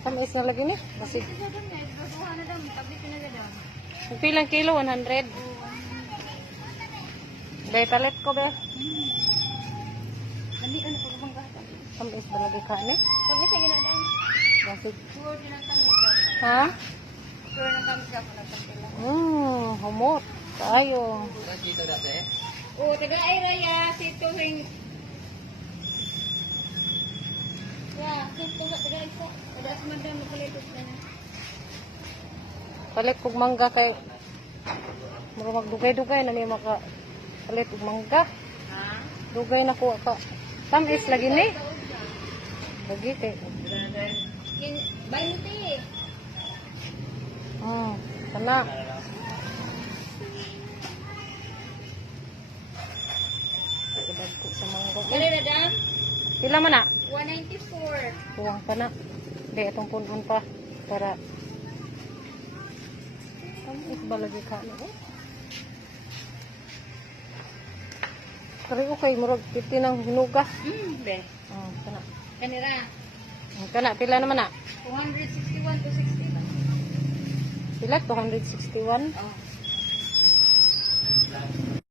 Tamis nga lagi ni. Kasi pilang kilo 100. Bay palit ko be. Dali ano pag mangga. Tamis ba lagi ka ni? Pag sa ginadaan. Kasi Sure din ang tamis daw. ha? Sure ng tamis daw na pagkila. Humot. Tayo. Kita dati. Oh, taga ay raya sito ring. Ya, sito sa taga isa. Taga sa madam magpalitot na. Palit kog mangga kay mura magdugay-dugay na ni maka palit og mangga. Ha? Dugay na ko ka. Tamis lagi ni. Lagi kay. Kin bayti. Kana. Pagdag ko sa mangga. Dali na dam. Pila man na? 194. Tuwang pa na. Di atong punon pa para tamis ba lagi ka no? Kari okay murag piti ng hinuga. Be. Kana. Kanira. Kana pila naman na? 261 to 60. Pila 261. Oh.